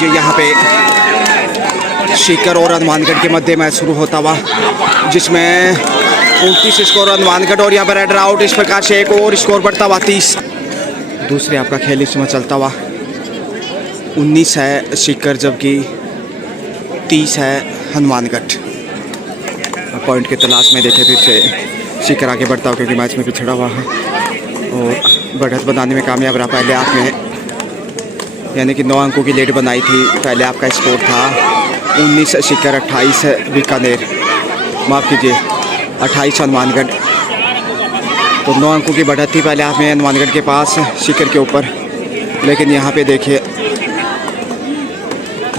जो यहाँ पे सीकर और हनुमानगढ़ के मध्य मैच शुरू होता हुआ, जिसमें 29 स्कोर हनुमानगढ़ और यहाँ पर रेडर आउट। इस प्रकार से एक और स्कोर बढ़ता हुआ 30। दूसरे आपका खेल इस समय चलता हुआ 19 है सीकर, जबकि 30 है हनुमानगढ़। पॉइंट की तलाश में देखे फिर से सीकर आगे बढ़ता हो, क्योंकि मैच में पिछड़ा हुआ है और बढ़त बनाने में कामयाब रहा। पहले आपने यानी कि 9 अंकों की लीड बनाई थी। पहले आपका स्कोर था 19 सीकर, 28 बीकानेर, माफ़ कीजिए 28 हनुमानगढ़। तो 9 अंकों की बढ़त थी पहले आप में हनुमानगढ़ के पास सीकर के ऊपर। लेकिन यहाँ पे देखिए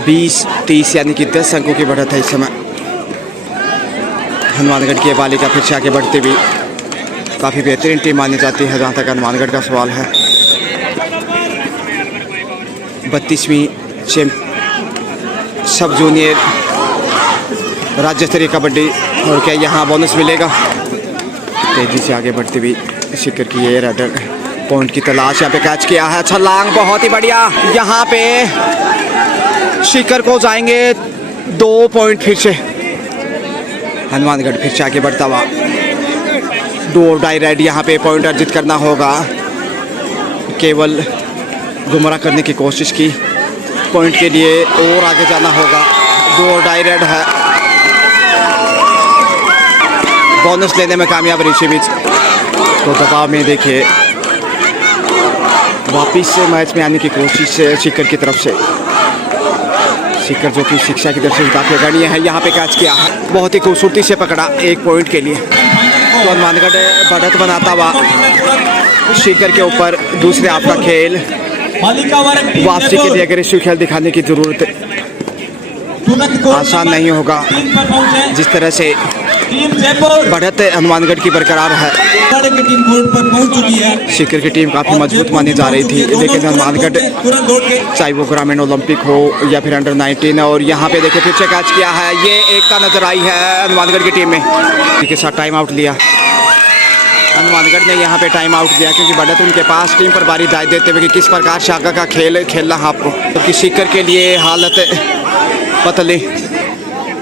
20-30 यानी कि 10 अंकों की बढ़त है इस समय। हनुमानगढ़ की बालिका फिर से आगे बढ़ती हुई काफ़ी बेहतरीन टीम मानी जाती है जहाँ तक हनुमानगढ़ का सवाल है। 32वीं सब जूनियर राज्य स्तरीय कबड्डी, और क्या यहाँ बोनस मिलेगा? तेजी से आगे बढ़ती हुई सीकर की ये रेडर पॉइंट की तलाश, यहाँ पे कैच किया है छलांग, बहुत ही बढ़िया। यहाँ पे सीकर को जाएंगे 2 पॉइंट। फिर से हनुमानगढ़ फिर से आगे बढ़ता हुआ, डू और डाई रेड। यहाँ पे पॉइंट अर्जित करना होगा, केवल गुमराह करने की कोशिश की। पॉइंट के लिए और आगे जाना होगा, डू और डाई रेड है। बोनस लेने में कामयाब ऋषि बीच। तो दबाव में देखिए वापिस से मैच में आने की कोशिश सीकर की तरफ से। सीकर जो कि शिक्षा की तरफ से काफ़ी गणीय है, यहाँ पे कैच किया है, बहुत ही खूबसूरती से पकड़ा 1 पॉइंट के लिए। तो हनुमानगढ़ बढ़त बनाता हुआ सीकर के ऊपर। दूसरे आपका खेल वापसी के लिए अग्रेसिव खेल दिखाने की जरूरत आसान नहीं होगा। जिस तरह से बढ़त हनुमानगढ़ की बरकरार है, सीकर की टीम काफ़ी मजबूत मानी जा रही थी, लेकिन हनुमानगढ़ चाहे वो ग्रामीण ओलंपिक हो या फिर अंडर 19, और यहाँ पे देखिए फिर से कैच किया है। ये एकता नजर आई है हनुमानगढ़ की टीम में। के साथ टाइम आउट लिया हनुमानगढ़ ने, यहाँ पे टाइम आउट दिया क्योंकि बढ़त उनके पास। टीम पर बारी दाय देते हुए कि किस प्रकार से आगे का खेल खेलना है आपको, क्योंकि सीकर के लिए हालत पतली।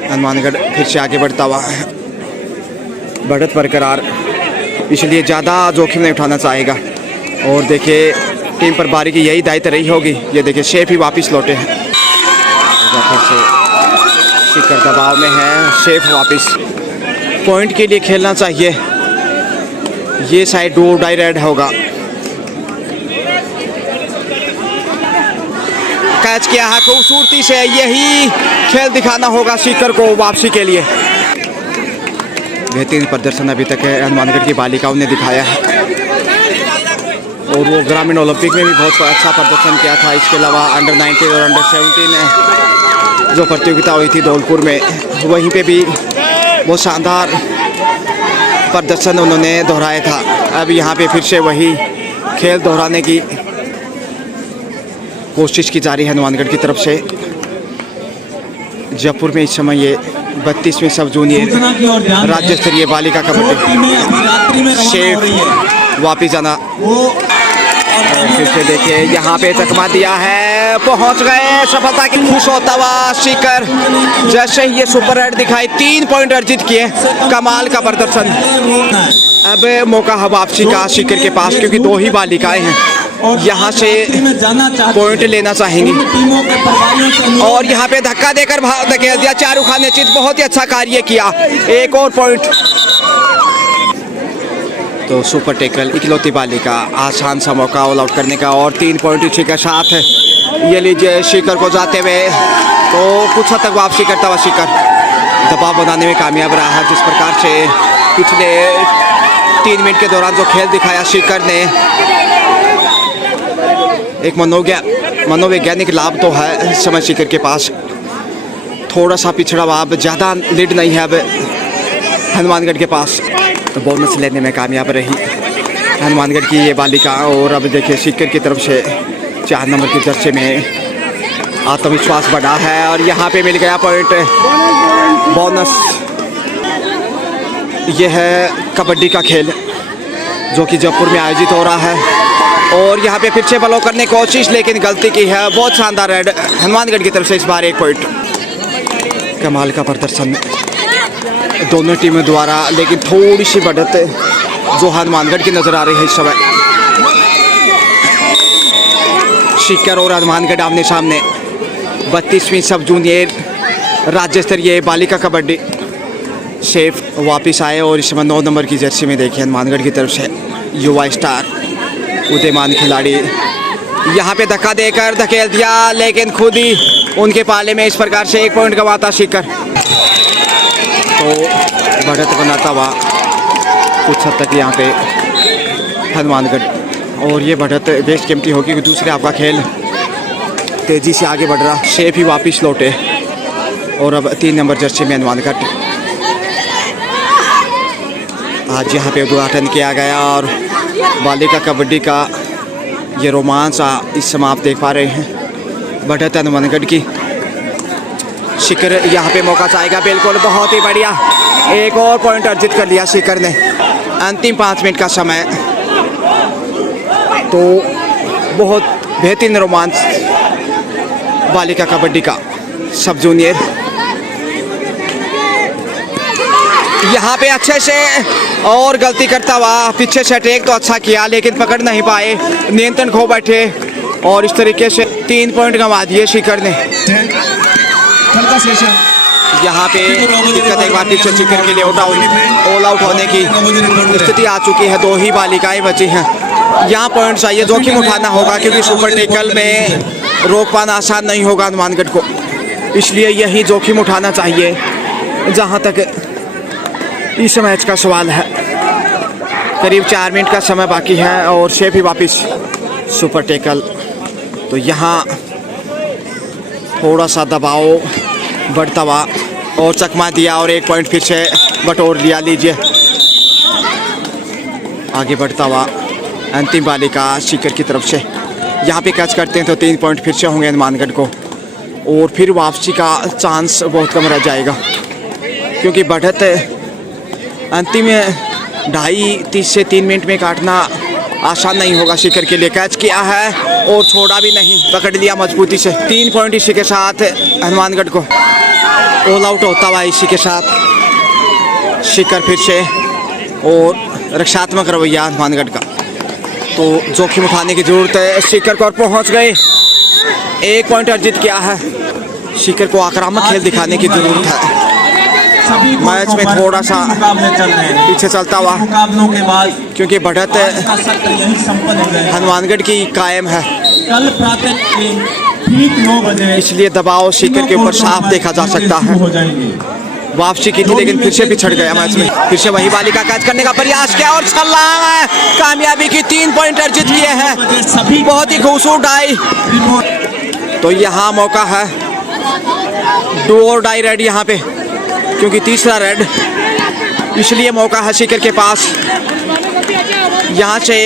हनुमानगढ़ फिर से आगे बढ़ता हुआ, बढ़त बरकरार, इसलिए ज़्यादा जोखिम नहीं उठाना चाहेगा। और देखिए टीम पर बारी की यही दायित्व रही होगी। ये देखिए शेफ ही वापस लौटे हैं, फिर से सीकर दबाव में है। शेफ वापस पॉइंट के लिए खेलना चाहिए। ये साइड डू और डाई रेड होगा। कैच किया है खूबसूरती से, यही खेल दिखाना होगा सीकर को वापसी के लिए। बेहतरीन प्रदर्शन अभी तक हनुमानगढ़ की बालिकाओं ने दिखाया है, और वो ग्रामीण ओलंपिक में भी बहुत अच्छा प्रदर्शन किया था। इसके अलावा अंडर 19 और अंडर 17 जो प्रतियोगिता हुई थी धौलपुर में, वहीं पे भी बहुत शानदार प्रदर्शन उन्होंने दोहराया था। अब यहाँ पे फिर से वही खेल दोहराने की कोशिश की जा रही है हनुमानगढ़ की तरफ से। जयपुर में इस समय ये 32वीं सब जूनियर राज्य स्तरीय बालिका कबड्डी शेफ वापिस जाना। फिर से देखिए यहाँ पे चकमा दिया है, पहुंच गए सफलता की। खुश होता हुआ सीकर, जैसे ही ये सुपर रेड दिखाई 3 पॉइंट अर्जित किए, कमाल का प्रदर्शन। अब मौका है वापसी का सीकर के पास, क्योंकि 2 ही बालिकाएं हैं, यहाँ से पॉइंट लेना चाहेंगी। और यहाँ पे धक्का देकर धकेल दिया चारू खान ने चित, बहुत ही अच्छा कार्य किया। 1 और पॉइंट। तो सुपर टेकल इकलौती बालिका, आसान सा मौका ऑल आउट करने का, और 3 पॉइंट इसी के साथ ये लीजिए सीकर को जाते हुए। तो कुछ हद तक वापसी करता हुआ सीकर दबाव बनाने में कामयाब रहा है। जिस प्रकार से पिछले 3 मिनट के दौरान जो खेल दिखाया सीकर ने, एक मनोवैज्ञानिक लाभ तो है इस समय सीकर के पास। थोड़ा सा पिछड़ा हुआ, अब ज़्यादा लीड नहीं है अब हनुमानगढ़ के पास। तो बोनस लेने में कामयाब रही हनुमानगढ़ की ये बालिका। और अब देखिए सीकर की तरफ से 4 नंबर के जर्सी में आत्मविश्वास बढ़ा है, और यहाँ पे मिल गया पॉइंट बोनस। यह है कबड्डी का खेल जो कि जयपुर में आयोजित हो रहा है। और यहाँ पे फिर से ब्लॉक करने की कोशिश, लेकिन गलती की है। बहुत शानदार रेड हनुमानगढ़ की तरफ से इस बार 1 पॉइंट। कमाल का प्रदर्शन दोनों टीमों द्वारा, लेकिन थोड़ी सी बढ़त जो हनुमानगढ़ की नजर आ रही है इस समय। सीकर और हनुमानगढ़ आमने सामने 32वीं सब जूनियर राज्य स्तरीय बालिका कबड्डी। शेफ वापस आए और इस समय 9 नंबर की जर्सी में देखिए हनुमानगढ़ की तरफ से युवा स्टार उदयमान खिलाड़ी यहाँ पे धक्का देकर धकेल दिया, लेकिन खुद ही उनके पाले में इस प्रकार से 1 पॉइंट गंवाता सीकर। तो बढ़त बनाता हुआ कुछ हद तक यहाँ पे हनुमानगढ़, और ये बढ़त बेस्ट कीमती होगी कि दूसरे आपका खेल तेज़ी से आगे बढ़ रहा। शेफ ही वापस लौटे और अब 3 नंबर जर्सी में हनुमानगढ़ आज यहाँ पे उद्घाटन किया गया, और बालिका कबड्डी का ये रोमांच इस समय आप देख पा रहे हैं। बढ़त हनुमानगढ़ की। शिकर यहाँ पे मौका चाहेगा, बिल्कुल बहुत ही बढ़िया 1 और पॉइंट अर्जित कर लिया शिकर ने। अंतिम 5 मिनट का समय, तो बहुत बेहतरीन रोमांच बालिका कबड्डी का सब जूनियर। यहाँ पे अच्छे से और गलती करता हुआ पीछे से अटैक तो अच्छा किया, लेकिन पकड़ नहीं पाए, नियंत्रण खो बैठे और इस तरीके से 3 पॉइंट गंवा दिए शिकर ने। यहाँ पे दिक्कत एक बार पीछे शिकर के लिए ऑल आउट होने की स्थिति आ चुकी है। 2 ही बालिकाएं बची हैं। यहाँ पॉइंट चाहिए, जोखिम उठाना होगा, क्योंकि सुपर टेकल में रोक पाना आसान नहीं होगा हनुमानगढ़ को, इसलिए यही जोखिम उठाना चाहिए जहाँ तक इस मैच का सवाल है। करीब 4 मिनट का समय बाकी है और शेफ ही वापस सुपर टेकल। तो यहाँ थोड़ा सा दबाव बढ़ता हुआ और चकमा दिया और 1 पॉइंट फिर से बटोर लिया। लीजिए आगे बढ़ता हुआ अंतिम बालिका सीकर की तरफ से यहाँ पे कैच करते हैं तो 3 पॉइंट फिर से होंगे हनुमानगढ़ को, और फिर वापसी का चांस बहुत कम रह जाएगा, क्योंकि बढ़त अंतिम 2.5 से 3 मिनट में काटना आसान नहीं होगा सीकर के लिए। कैच किया है और छोड़ा भी नहीं, पकड़ लिया मजबूती से। 3 पॉइंट इसी के साथ हनुमानगढ़ को ऑल आउट होता हुआ इसी के साथ सीकर फिर से, और रक्षात्मक रवैया हनुमानगढ़ का। तो जोखिम उठाने की जरूरत है। सीकर को पहुंच गए, 1 पॉइंट अर्जित किया है। सीकर को आक्रामक खेल दिखाने की जरूरत है। मैच में थोड़ा सा पीछे चलता हुआ, क्योंकि बढ़त हनुमानगढ़ की कायम है, इसलिए दबाव सीकर के ऊपर साफ देखा जा सकता है। वापसी की थी लेकिन फिर से पिछड़ गया मैच में। फिर से वही बालिका कैच करने का प्रयास किया और छलांग कामयाबी की 3 पॉइंट अर्जित किए हैं। बहुत ही खूबसूरत डाई। तो यहाँ मौका है डू और डाई रेड यहाँ पे, क्योंकि तीसरा रेड, इसलिए मौका है सीकर के पास। यहाँ से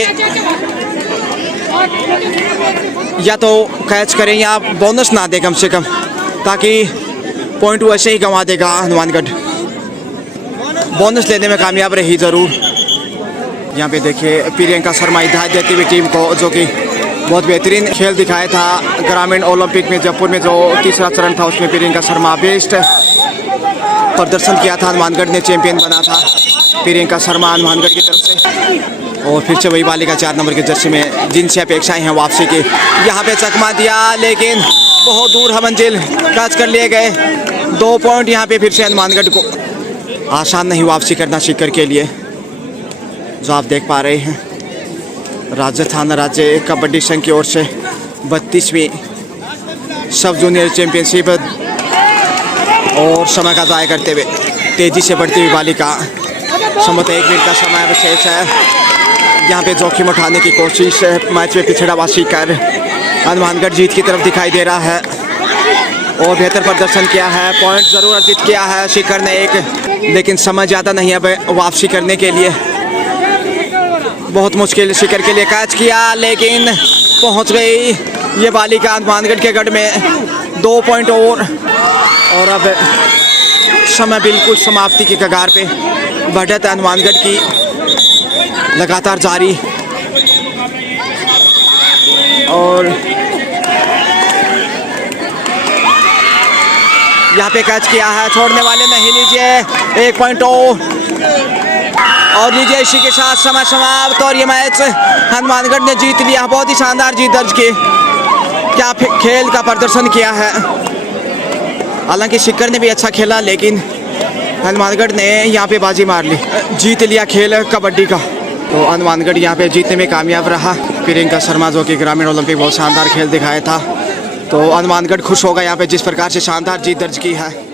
या तो कैच करें या बोनस ना दे कम से कम, ताकि पॉइंट वैसे ही गंवा देगा हनुमानगढ़। बोनस लेने में कामयाब रही ज़रूर। यहाँ पे देखिए प्रियंका शर्मा हिदायत देती हुई टीम को, जो कि बहुत बेहतरीन खेल दिखाया था ग्रामीण ओलंपिक में जयपुर में जो तीसरा चरण था, उसमें प्रियंका शर्मा बेस्ट प्रदर्शन किया था। हनुमानगढ़ ने चैंपियन बना था प्रियंका शर्मा हनुमानगढ़ की तरफ से। और फिर से वही बालिका 4 नंबर की जर्सी में जिनसे अपेक्षाएं हैं वापसी की। यहाँ पे चकमा दिया लेकिन बहुत दूर है मंजिल, कैच कर लिए गए। 2 पॉइंट यहाँ पे फिर से हनुमानगढ़ को। आसान नहीं वापसी करना सीकर के लिए, जो आप देख पा रहे हैं। राजस्थान राज्य कबड्डी संघ की ओर से 32वीं सब जूनियर चैंपियनशिप, और समय का ज़ाया करते हुए तेज़ी से बढ़ती हुई बालिका। संभवतः 1 मिनट का समय विशेष है। यहाँ पे जोखिम उठाने की कोशिश, मैच में पिछड़ा हुआ सीकर हनुमानगढ़ जीत की तरफ दिखाई दे रहा है और बेहतर प्रदर्शन किया है। पॉइंट ज़रूर अर्जित किया है सीकर ने एक, लेकिन समय ज़्यादा नहीं है वापसी करने के लिए। बहुत मुश्किल सीकर के लिए कैच किया, लेकिन पहुंच गई ये बालिका हनुमानगढ़ के गढ़ में। 2 पॉइंट और अब समय बिल्कुल समाप्ति के कगार पे। बढ़त हनुमानगढ़ की लगातार जारी। और यहाँ पे कैच किया है, छोड़ने वाले नहीं, लीजिए 1 पॉइंट और लीजिए इसी के साथ समय समाप्त। और ये मैच हनुमानगढ़ ने जीत लिया, बहुत ही शानदार जीत दर्ज की। क्या खेल का प्रदर्शन किया है, हालांकि सिक्कर ने भी अच्छा खेला लेकिन हनुमानगढ़ ने यहाँ पे बाजी मार ली, जीत लिया खेल कबड्डी का। तो हनुमानगढ़ यहाँ पे जीतने में कामयाब रहा। प्रियंका शर्मा जो कि ग्रामीण ओलंपिक बहुत शानदार खेल दिखाया था, तो हनुमानगढ़ खुश होगा यहाँ पे जिस प्रकार से शानदार जीत दर्ज की है।